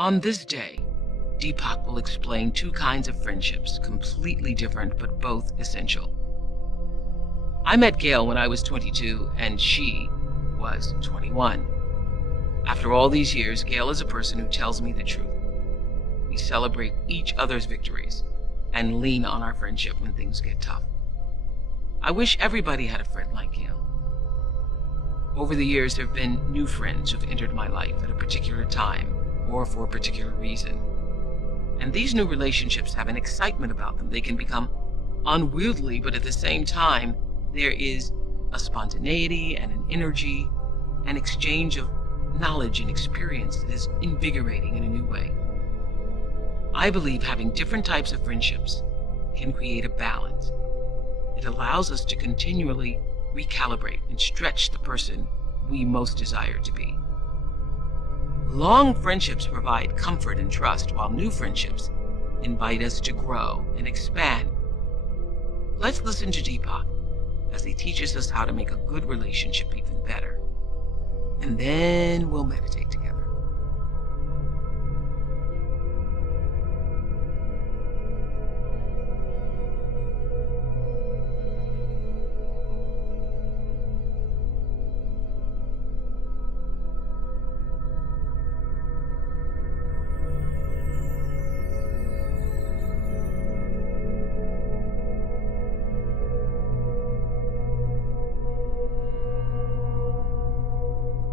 On this day, Deepak will explain two kinds of friendships, completely different but both essential. I met Gail when I was 22 and she was 21. After all these years, Gail is a person who tells me the truth. We celebrate each other's victories and lean on our friendship when things get tough. I wish everybody had a friend like Gail. Over the years, there have been new friends who've entered my life at a particular time or for a particular reason. And these new relationships have an excitement about them. They can become unwieldy, but at the same time, there is a spontaneity and an energy, an exchange of knowledge and experience that is invigorating in a new way. I believe having different types of friendships can create a balance. It allows us to continually recalibrate and stretch the person we most desire to be. Long friendships provide comfort and trust, while new friendships invite us to grow and expand. Let's listen to Deepak as he teaches us how to make a good relationship even better. And then we'll meditate together.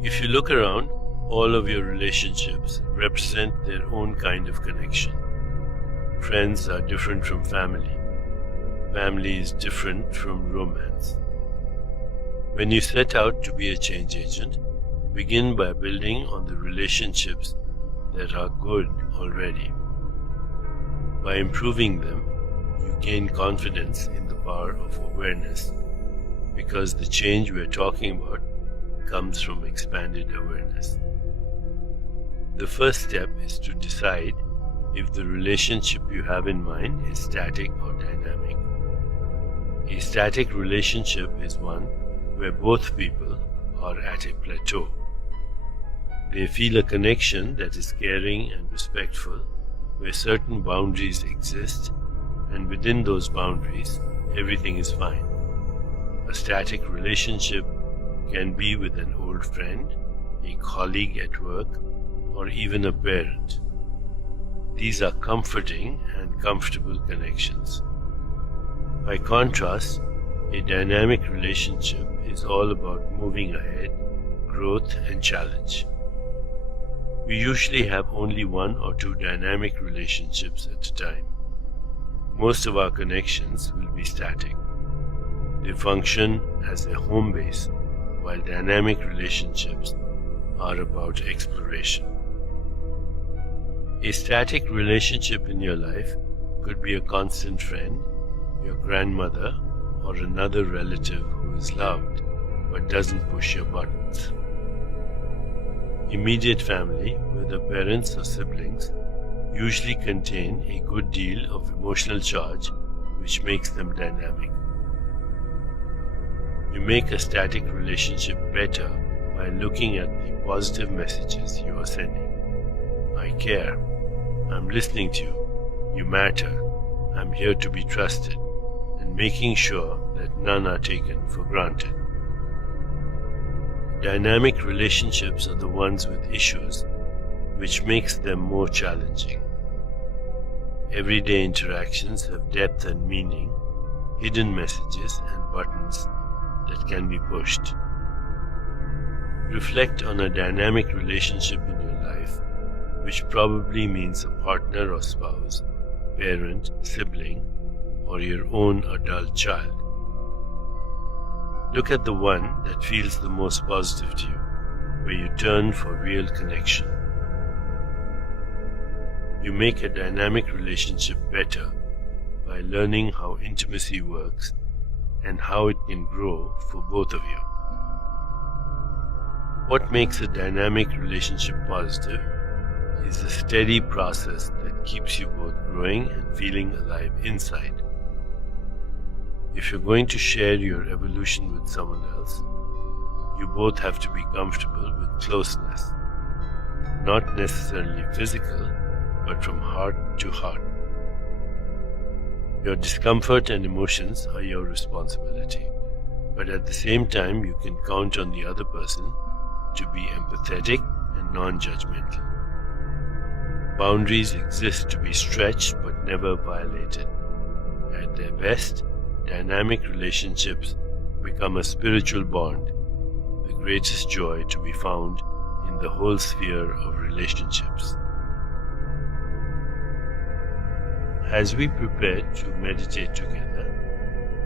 If you look around, all of your relationships represent their own kind of connection. Friends are different from family. Family is different from romance. When you set out to be a change agent, begin by building on the relationships that are good already. By improving them, you gain confidence in the power of awareness, because the change we are talking about comes from expanded awareness. The first step is to decide if the relationship you have in mind is static or dynamic. A static relationship is one where both people are at a plateau. They feel a connection that is caring and respectful, where certain boundaries exist, and within those boundaries, everything is fine. A static relationship can be with an old friend, a colleague at work, or even a parent. These are comforting and comfortable connections. By contrast, a dynamic relationship is all about moving ahead, growth, and challenge. We usually have only one or two dynamic relationships at a time. Most of our connections will be static. They function as a home base, while dynamic relationships are about exploration. A static relationship in your life could be a constant friend, your grandmother, or another relative who is loved but doesn't push your buttons. Immediate family, whether parents or siblings, usually contain a good deal of emotional charge, which makes them dynamic. You make a static relationship better by looking at the positive messages you are sending. I care. I'm listening to you. You matter. I'm here to be trusted. And making sure that none are taken for granted. Dynamic relationships are the ones with issues, which makes them more challenging. Everyday interactions have depth and meaning, hidden messages and buttons that can be pushed. Reflect on a dynamic relationship in your life, which probably means a partner or spouse, parent, sibling, or your own adult child. Look at the one that feels the most positive to you, where you turn for real connection. You make a dynamic relationship better by learning how intimacy works and how it can grow for both of you. What makes a dynamic relationship positive is a steady process that keeps you both growing and feeling alive inside. If you're going to share your evolution with someone else, you both have to be comfortable with closeness. not necessarily physical, but from heart to heart. Your discomfort and emotions are your responsibility, but at the same time, you can count on the other person to be empathetic and non-judgmental. Boundaries exist to be stretched but never violated. At their best, dynamic relationships become a spiritual bond, the greatest joy to be found in the whole sphere of relationships. As we prepare to meditate together,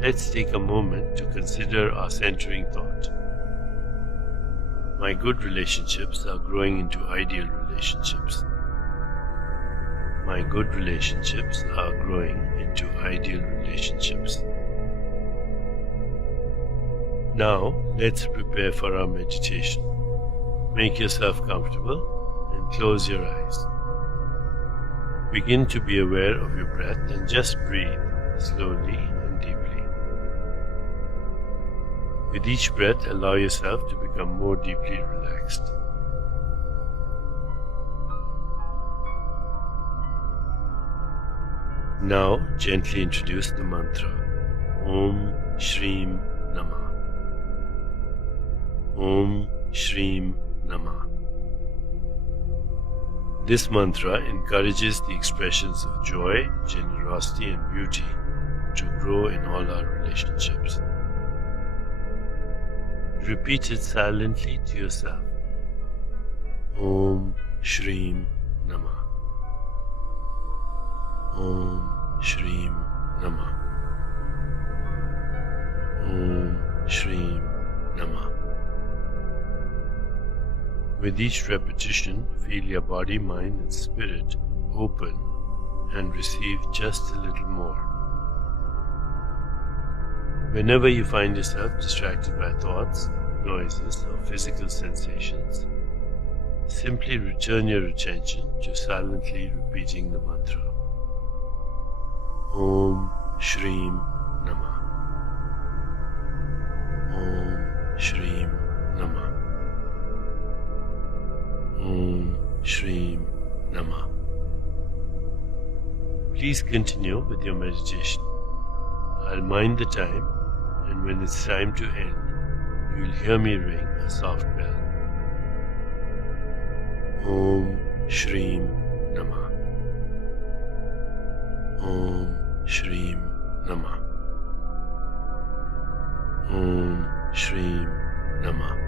let's take a moment to consider our centering thought. My good relationships are growing into ideal relationships. My good relationships are growing into ideal relationships. Now, let's prepare for our meditation. Make yourself comfortable and close your eyes. Begin to be aware of your breath and just breathe slowly and deeply. With each breath, allow yourself to become more deeply relaxed. Now, gently introduce the mantra Om Shrim Namah. Om Shrim Namah. This mantra encourages the expressions of joy, generosity, and beauty to grow in all our relationships. Repeat it silently to yourself. Om Shrim Namah. Om Shrim Namah. Om Shrim Namah. With each repetition, feel your body, mind, and spirit open and receive just a little more. Whenever you find yourself distracted by thoughts, noises, or physical sensations, simply return your attention to silently repeating the mantra. Om Shrim Namah. Om Shrim Namah. Om Shrim Namah. Please continue with your meditation. I'll mind the time, and when it's time to end, you'll hear me ring a soft bell. Om Shrim Namah. Om Shrim Namah. Om Shrim Namah.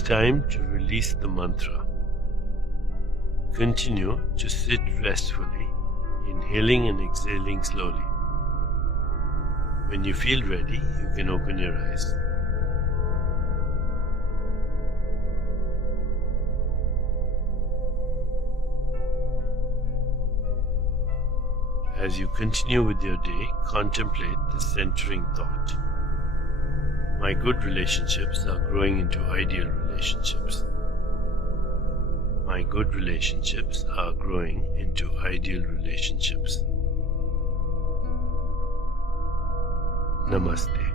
It's time to release the mantra. Continue to sit restfully, inhaling and exhaling slowly. When you feel ready, you can open your eyes. As you continue with your day, contemplate the centering thought. My good relationships are growing into ideal relationships. My good relationships are growing into ideal relationships. Namaste.